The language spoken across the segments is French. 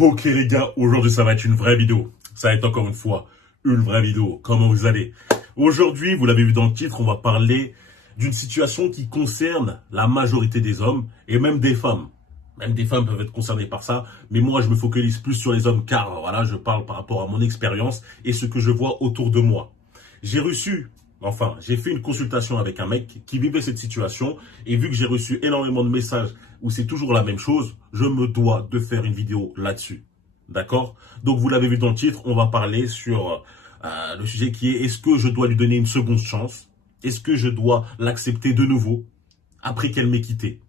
Ok les gars, aujourd'hui ça va être une vraie vidéo. Ça va être encore une fois une vraie vidéo. Comment vous allez? Aujourd'hui, vous l'avez vu dans le titre, on va parler d'une situation qui concerne la majorité des hommes et même des femmes. Même des femmes peuvent être concernées par ça, mais moi je me focalise plus sur les hommes car voilà, je parle par rapport à mon expérience et ce que je vois autour de moi. J'ai fait une consultation avec un mec qui vivait cette situation et vu que j'ai reçu énormément de messages où c'est toujours la même chose, je me dois de faire une vidéo là-dessus. D'accord? Donc vous l'avez vu dans le titre, on va parler sur le sujet qui est est-ce que je dois lui donner une seconde chance? Est-ce que je dois l'accepter de nouveau après qu'elle m'ait quitté?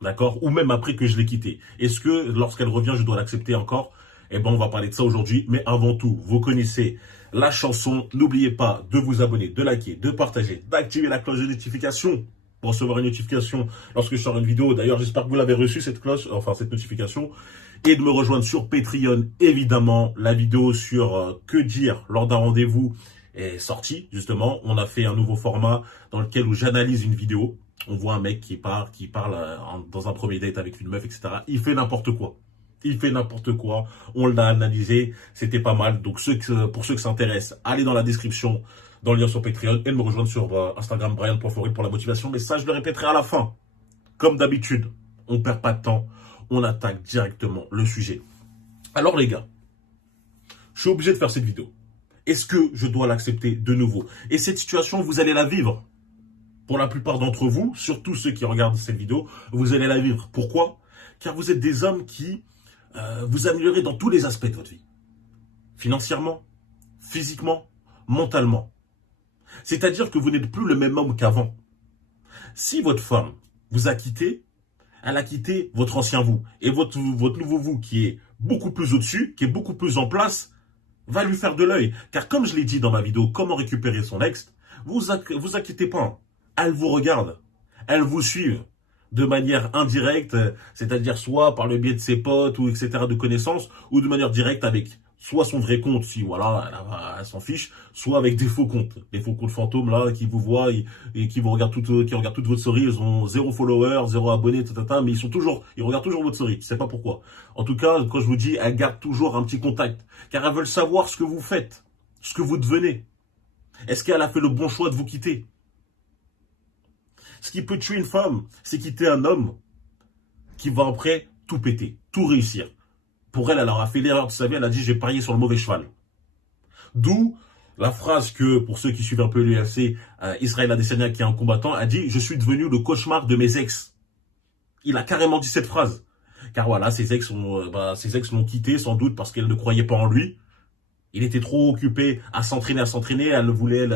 D'accord? Ou même après que je l'ai quittée. Est-ce que lorsqu'elle revient, je dois l'accepter encore? Eh ben, on va parler de ça aujourd'hui. Mais avant tout, vous connaissez la chanson. N'oubliez pas de vous abonner, de liker, de partager, d'activer la cloche de notification pour recevoir une notification lorsque je sors une vidéo. D'ailleurs, j'espère que vous l'avez reçu, cette cloche, enfin cette notification. Et de me rejoindre sur Patreon, évidemment. La vidéo sur que dire lors d'un rendez-vous est sortie, justement. On a fait un nouveau format dans lequel où j'analyse une vidéo. On voit un mec qui parle dans un premier date avec une meuf, etc. Il fait n'importe quoi. Il fait n'importe quoi. On l'a analysé. C'était pas mal. Donc, pour ceux qui s'intéressent, allez dans la description, dans le lien sur Patreon et me rejoindre sur Instagram, Brian.Fauril pour la motivation. Mais ça, je le répéterai à la fin. Comme d'habitude, on ne perd pas de temps. On attaque directement le sujet. Alors, les gars, je suis obligé de faire cette vidéo. Est-ce que je dois l'accepter de nouveau? Et cette situation, vous allez la vivre. Pour la plupart d'entre vous, surtout ceux qui regardent cette vidéo, vous allez la vivre. Pourquoi? Car vous êtes des hommes qui vous améliorez dans tous les aspects de votre vie. Financièrement, physiquement, mentalement. C'est-à-dire que vous n'êtes plus le même homme qu'avant. Si votre femme vous a quitté, elle a quitté votre ancien vous. Et votre nouveau vous qui est beaucoup plus au-dessus, qui est beaucoup plus en place, va lui faire de l'œil. Car comme je l'ai dit dans ma vidéo, comment récupérer son ex, vous inquiétez pas. Elles vous regardent, elles vous suivent de manière indirecte, c'est-à-dire soit par le biais de ses potes ou etc. de connaissances, ou de manière directe avec soit son vrai compte, si voilà, elle s'en fiche, soit avec des faux comptes fantômes là qui vous voient et qui vous regardent qui regardent toute votre story, ils ont 0 follower, 0 abonné, etc. Mais ils regardent toujours votre story, je sais pas pourquoi. En tout cas, quand je vous dis, elles gardent toujours un petit contact, car elles veulent savoir ce que vous faites, ce que vous devenez. Est-ce qu'elle a fait le bon choix de vous quitter? Ce qui peut tuer une femme, c'est quitter un homme qui va après tout péter, tout réussir. Pour elle, elle aura fait l'erreur de sa vie, elle a dit j'ai parié sur le mauvais cheval. D'où la phrase que, pour ceux qui suivent un peu l'UFC, Israël Adesanya, qui est un combattant, a dit je suis devenu le cauchemar de mes ex. Il a carrément dit cette phrase. Car voilà, ses ex l'ont quitté sans doute parce qu'elle ne croyait pas en lui. Il était trop occupé à s'entraîner. Elle voulait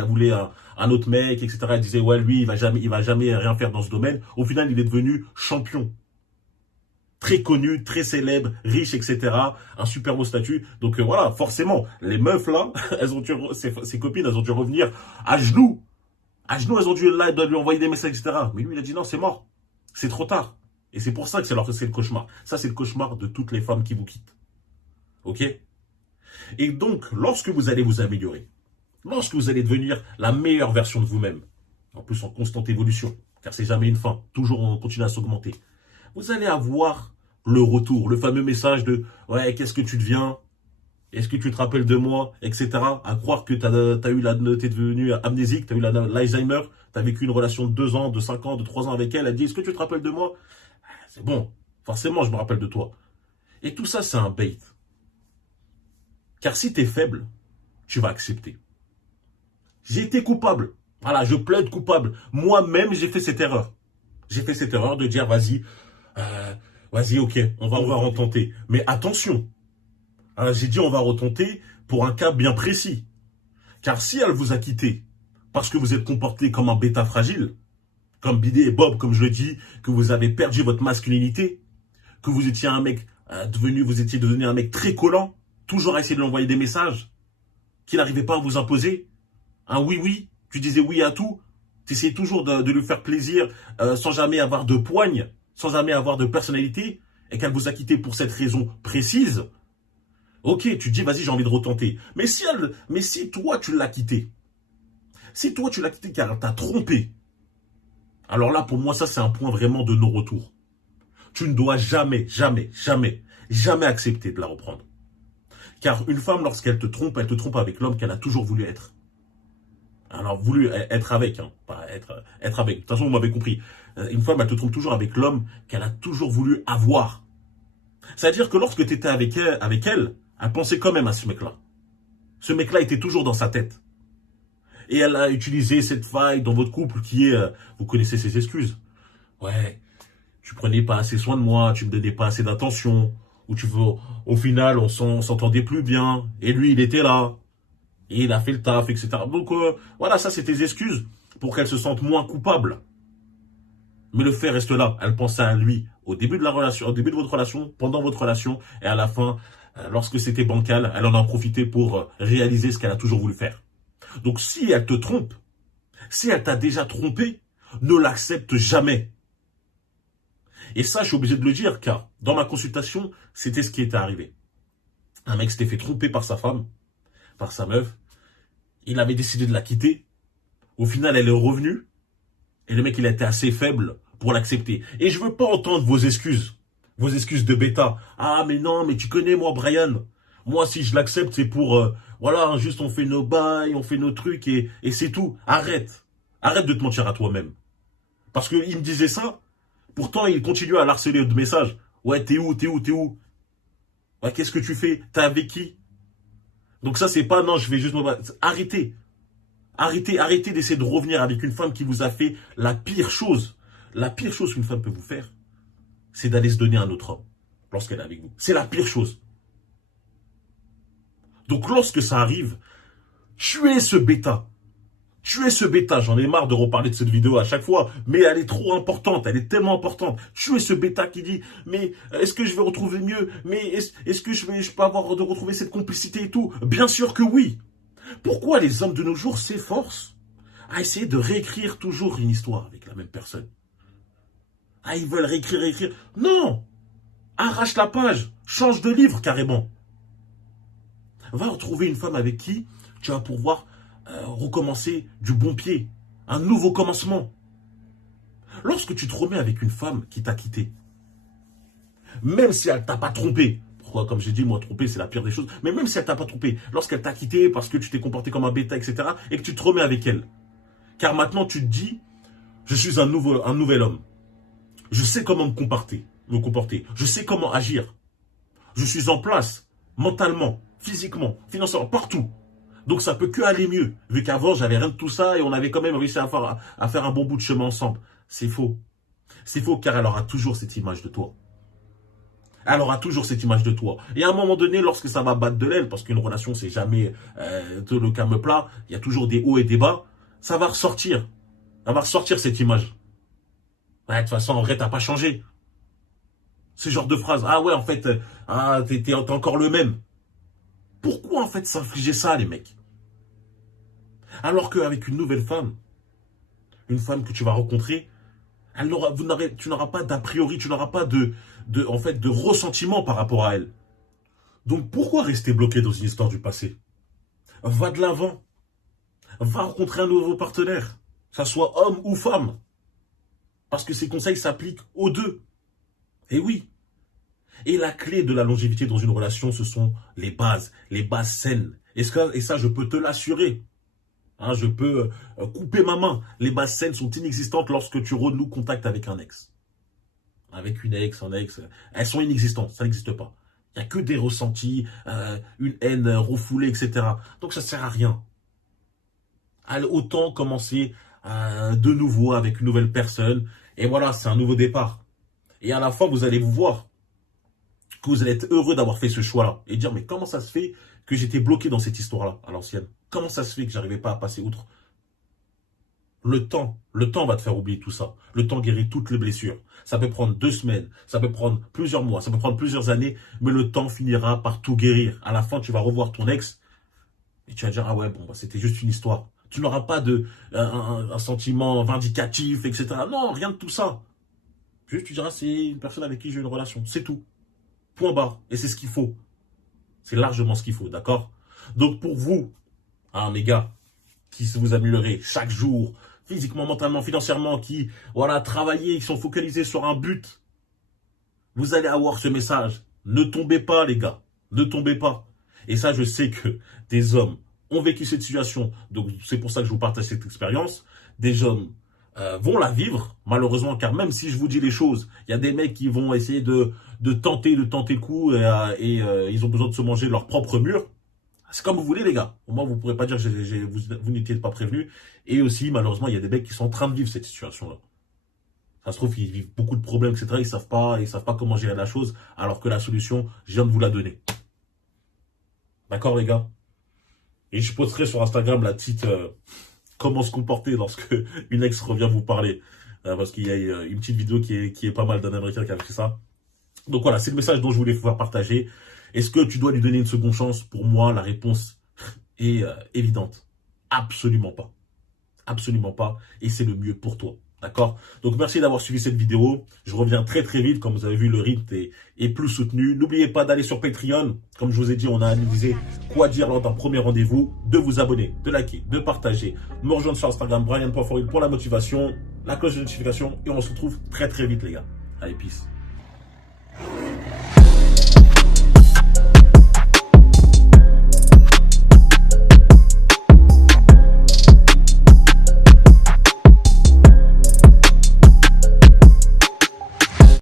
un autre mec, etc. Elle disait, ouais, lui, il va jamais rien faire dans ce domaine. Au final, il est devenu champion. Très connu, très célèbre, riche, etc. Un super beau statut. Donc voilà, forcément, les meufs là, ses copines, elles ont dû revenir à genoux. À genoux, elles ont dû lui envoyer des messages, etc. Mais lui, il a dit non, c'est mort. C'est trop tard. Et c'est pour ça que c'est le cauchemar. Ça, c'est le cauchemar de toutes les femmes qui vous quittent. Ok? Et donc, lorsque vous allez vous améliorer, lorsque vous allez devenir la meilleure version de vous-même, en plus en constante évolution, car c'est jamais une fin, toujours on continue à s'augmenter, vous allez avoir le retour, le fameux message de « Ouais, qu'est-ce que tu deviens? Est-ce que tu te rappelles de moi? » etc. À croire que t'es devenu amnésique, t'as eu l'Alzheimer, t'as vécu une relation de 2 ans, de 5 ans, de 3 ans avec elle, elle dit « Est-ce que tu te rappelles de moi? » C'est bon, forcément je me rappelle de toi. Et tout ça, c'est un bait. Car si tu es faible, tu vas accepter. J'ai été coupable. Voilà, je plaide coupable. Moi-même, j'ai fait cette erreur. J'ai fait cette erreur de dire, vas-y, ok, on va retenter. Mais attention, hein, j'ai dit on va retenter pour un cas bien précis. Car si elle vous a quitté parce que vous êtes comporté comme un bêta fragile, comme Bidé et Bob, comme je le dis, que vous avez perdu votre masculinité, que vous étiez un mec vous étiez devenu un mec très collant, toujours à essayer de lui envoyer des messages, qu'il n'arrivait pas à vous imposer. Un oui, tu disais oui à tout, tu essayais toujours de lui faire plaisir sans jamais avoir de poigne, sans jamais avoir de personnalité, et qu'elle vous a quitté pour cette raison précise. Ok, tu te dis vas-y, j'ai envie de retenter. Mais si toi tu l'as quitté, car elle t'a trompé, alors là pour moi ça c'est un point vraiment de non-retour. Tu ne dois jamais jamais accepter de la reprendre. Car une femme, lorsqu'elle te trompe avec l'homme qu'elle a toujours voulu être. Alors, voulu être avec, hein, pas être avec. De toute façon, vous m'avez compris. Une femme, elle te trompe toujours avec l'homme qu'elle a toujours voulu avoir. C'est-à-dire que lorsque tu étais avec elle pensait quand même à ce mec-là. Ce mec-là était toujours dans sa tête. Et elle a utilisé cette faille dans votre couple qui est... vous connaissez ses excuses. Ouais, tu prenais pas assez soin de moi, tu me donnais pas assez d'attention. Ou au final, on s'entendait plus bien. Et lui, il était là. Et il a fait le taf, etc. Donc, voilà, ça, c'est tes excuses pour qu'elle se sente moins coupable. Mais le fait reste là. Elle pensait à lui au début de la relation, au début de votre relation, pendant votre relation, et à la fin, lorsque c'était bancal, elle en a profité pour réaliser ce qu'elle a toujours voulu faire. Donc, si elle te trompe, si elle t'a déjà trompé, ne l'accepte jamais. Et ça, je suis obligé de le dire, car dans ma consultation, c'était ce qui était arrivé. Un mec s'était fait tromper par sa femme, par sa meuf. Il avait décidé de la quitter. Au final, elle est revenue. Et le mec, il a été assez faible pour l'accepter. Et je veux pas entendre vos excuses. Vos excuses de bêta. Ah, mais non, mais tu connais, moi, Brian. Moi, si je l'accepte, c'est pour... voilà, juste on fait nos bails, on fait nos trucs et c'est tout. Arrête. Arrête de te mentir à toi-même. Parce qu'il me disait ça. Pourtant, il continuait à l'harceler de messages. Ouais, t'es où, t'es où, t'es où? Ouais, qu'est-ce que tu fais? T'es avec qui? Donc ça, c'est pas, non, je vais juste... Arrêtez. Arrêtez d'essayer de revenir avec une femme qui vous a fait la pire chose. La pire chose qu'une femme peut vous faire, c'est d'aller se donner à un autre homme lorsqu'elle est avec vous. C'est la pire chose. Donc lorsque ça arrive, tuez ce bêta. Tuez ce bêta. J'en ai marre de reparler de cette vidéo à chaque fois, mais elle est trop importante. Elle est tellement importante. Tuez ce bêta qui dit, mais est-ce que je vais retrouver mieux? Mais est-ce que je peux avoir de retrouver cette complicité et tout? Bien sûr que oui. Pourquoi les hommes de nos jours s'efforcent à essayer de réécrire toujours une histoire avec la même personne? Ah, ils veulent réécrire. Non! Arrache la page. Change de livre carrément. Va retrouver une femme avec qui tu vas pouvoir recommencer du bon pied. Un nouveau commencement. Lorsque tu te remets avec une femme qui t'a quitté, même si elle t'a pas trompé, pourquoi, comme j'ai dit, moi, tromper, c'est la pire des choses, mais même si elle t'a pas trompé, lorsqu'elle t'a quitté parce que tu t'es comporté comme un bêta, etc., et que tu te remets avec elle, car maintenant tu te dis, je suis un nouvel homme. Je sais comment me comporter. Je sais comment agir. Je suis en place, mentalement, physiquement, financièrement, partout. Donc ça peut que aller mieux, vu qu'avant, j'avais rien de tout ça et on avait quand même réussi à faire un bon bout de chemin ensemble. C'est faux. C'est faux car elle aura toujours cette image de toi. Elle aura toujours cette image de toi. Et à un moment donné, lorsque ça va battre de l'aile, parce qu'une relation, c'est jamais tout le calme plat, il y a toujours des hauts et des bas, ça va ressortir. Ça va ressortir cette image. Ouais, de toute façon, en vrai, t'as pas changé. Ce genre de phrase. Ah ouais, en fait, t'es encore le même. Pourquoi, en fait, s'infliger ça, les mecs? Alors qu'avec une nouvelle femme, une femme que tu vas rencontrer, tu n'auras pas d'a priori, tu n'auras pas en fait, de ressentiment par rapport à elle. Donc, pourquoi rester bloqué dans une histoire du passé? Va de l'avant. Va rencontrer un nouveau partenaire. Que ça soit homme ou femme. Parce que ces conseils s'appliquent aux deux. Et oui. Et la clé de la longévité dans une relation, ce sont les bases saines. Et ça, je peux te l'assurer. Hein, je peux couper ma main. Les bases saines sont inexistantes lorsque tu renoues contact avec un ex. Avec une ex, un ex, elles sont inexistantes, ça n'existe pas. Il n'y a que des ressentis, une haine refoulée, etc. Donc ça ne sert à rien. Autant commencer de nouveau avec une nouvelle personne. Et voilà, c'est un nouveau départ. Et à la fin, vous allez vous voir que vous allez être heureux d'avoir fait ce choix-là. Et dire, mais comment ça se fait que j'étais bloqué dans cette histoire-là, à l'ancienne? Comment ça se fait que j'arrivais pas à passer outre? Le temps va te faire oublier tout ça. Le temps guérit toutes les blessures. Ça peut prendre 2 semaines, ça peut prendre plusieurs mois, ça peut prendre plusieurs années, mais le temps finira par tout guérir. À la fin, tu vas revoir ton ex et tu vas dire, ah ouais, bon, bah, c'était juste une histoire. Tu n'auras pas un sentiment vindicatif, etc. Non, rien de tout ça. Juste, tu diras, c'est une personne avec qui j'ai une relation. C'est tout. Point barre. Et c'est ce qu'il faut. C'est largement ce qu'il faut, d'accord? Donc pour vous, hein, mes gars, qui vous améliorez chaque jour, physiquement, mentalement, financièrement, qui, voilà, travaillent, qui sont focalisés sur un but, vous allez avoir ce message. Ne tombez pas, les gars. Ne tombez pas. Et ça, je sais que des hommes ont vécu cette situation. Donc, c'est pour ça que je vous partage cette expérience. Des hommes vont la vivre, malheureusement, car même si je vous dis les choses, il y a des mecs qui vont essayer de tenter le coup et ils ont besoin de se manger leur propre mur. C'est comme vous voulez, les gars. Au moins, vous ne pourrez pas dire que vous n'étiez pas prévenus. Et aussi, malheureusement, il y a des mecs qui sont en train de vivre cette situation-là. Ça se trouve, ils vivent beaucoup de problèmes, etc. Ils savent pas comment gérer la chose, alors que la solution, je viens de vous la donner. D'accord, les gars? Et je posterai sur Instagram la petite comment se comporter lorsque une ex revient vous parler. Parce qu'il y a une petite vidéo qui est pas mal d'un Américain qui a fait ça. Donc voilà, c'est le message dont je voulais pouvoir partager. Est-ce que tu dois lui donner une seconde chance? Pour moi, la réponse est évidente. Absolument pas. Absolument pas. Et c'est le mieux pour toi. D'accord? Donc merci d'avoir suivi cette vidéo. Je reviens très très vite. Comme vous avez vu, le rythme est plus soutenu. N'oubliez pas d'aller sur Patreon. Comme je vous ai dit, on a analysé quoi dire lors d'un premier rendez-vous. De vous abonner, de liker, de partager. Me rejoindre sur Instagram, Brian.Foril pour la motivation, la cloche de notification. Et on se retrouve très très vite, les gars. Allez, peace.